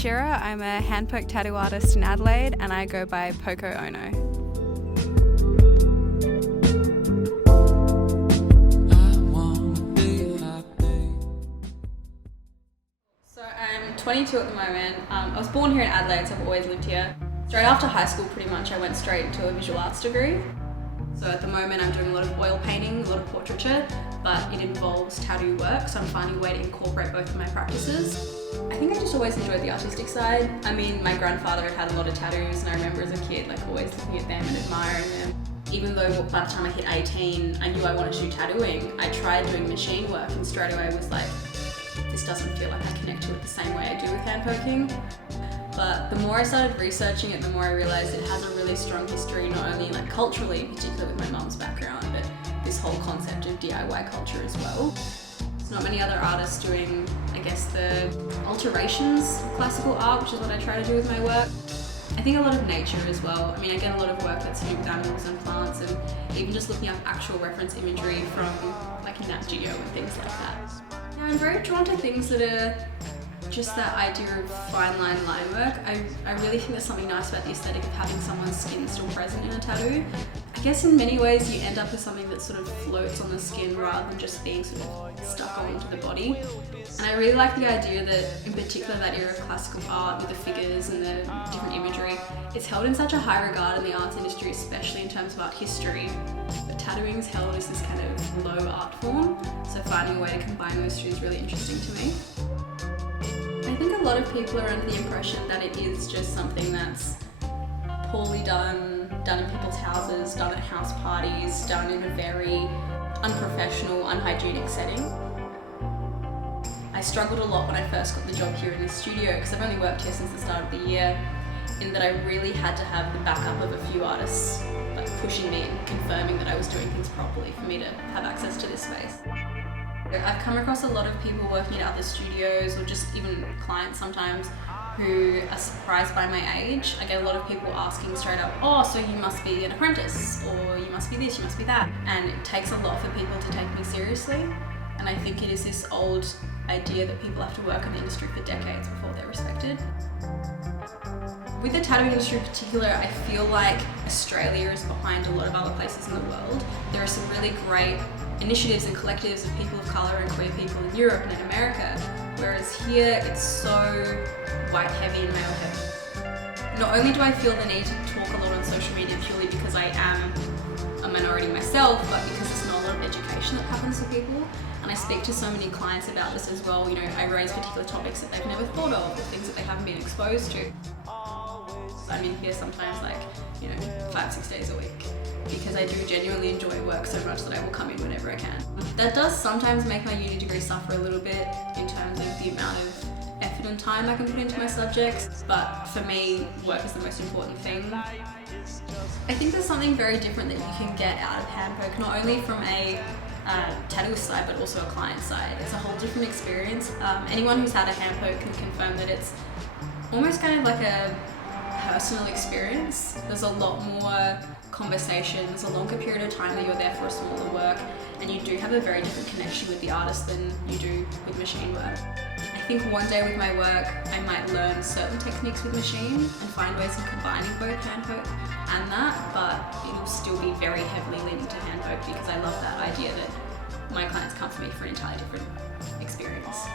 Shearer. I'm a hand-poke tattoo artist in Adelaide and I go by Poko Ono. So I'm 22 at the moment. I was born here in Adelaide, so I've always lived here. Straight after high school, pretty much, I went straight into a visual arts degree. So at the moment I'm doing a lot of oil painting, a lot of portraiture, but it involves tattoo work, so I'm finding a way to incorporate both of my practices. I think I just always enjoyed the artistic side. I mean, my grandfather had a lot of tattoos, and I remember as a kid like always looking at them and admiring them. Even though by the time I hit 18, I knew I wanted to do tattooing, I tried doing machine work and straight away I was like, this doesn't feel like I connect to it the same way I do with hand poking. But the more I started researching it, the more I realised it has a really strong history, not only like culturally, particularly with my mum's background, but this whole concept of DIY culture as well. There's not many other artists doing, I guess, the alterations of classical art, which is what I try to do with my work. I think a lot of nature as well. I mean, I get a lot of work that's to do with animals and plants, and even just looking up actual reference imagery from like Nat Geo and things like that. Yeah, I'm very drawn to things that are just that idea of fine line work. I really think there's something nice about the aesthetic of having someone's skin still present in a tattoo. I guess in many ways you end up with something that sort of floats on the skin rather than just being sort of stuck onto the body. And I really like the idea that, in particular, that era of classical art with the figures and the different imagery, it's held in such a high regard in the arts industry, especially in terms of art history. But tattooing is held as this kind of low art form, so finding a way to combine those two is really interesting to me. I think a lot of people are under the impression that it is just something that's poorly done in people's houses, done at house parties, done in a very unprofessional, unhygienic setting. I struggled a lot when I first got the job here in this studio, because I've only worked here since the start of the year, in that I really had to have the backup of a few artists like pushing me and confirming that I was doing things properly for me to have access to this space. I've come across a lot of people working at other studios, or just even clients sometimes, who are surprised by my age. I get a lot of people asking straight up, oh, so you must be an apprentice, or you must be this, you must be that. And it takes a lot for people to take me seriously. And I think it is this old idea that people have to work in the industry for decades before they're respected. With the tattooing industry in particular, I feel like Australia is behind a lot of other places in the world. There are some really great initiatives and collectives of people of colour and queer people in Europe and in America, whereas here it's so white heavy and male heavy. Not only do I feel the need to talk a lot on social media purely because I am a minority myself, but because there's not a lot of education that happens for people. And I speak to so many clients about this as well. You know, I raise particular topics that they've never thought of, or things that they haven't been exposed to. I'm in here sometimes 5-6 days a week, because I do genuinely enjoy work so much that I will come in whenever I can. That does sometimes make my uni degree suffer a little bit in terms of the amount of effort and time I can put into my subjects, but for me, work is the most important thing. I think there's something very different that you can get out of handpoke, not only from a tattooist side but also a client side. It's a whole different experience. Anyone who's had a handpoke can confirm that it's almost kind of like a personal experience. There's a lot more conversation, there's a longer period of time that you're there for a smaller work, and you do have a very different connection with the artist than you do with machine work. I think one day with my work I might learn certain techniques with machine and find ways of combining both handpoke and that, but it'll still be very heavily leaning to handpoke because I love that idea that my clients come to me for an entirely different experience.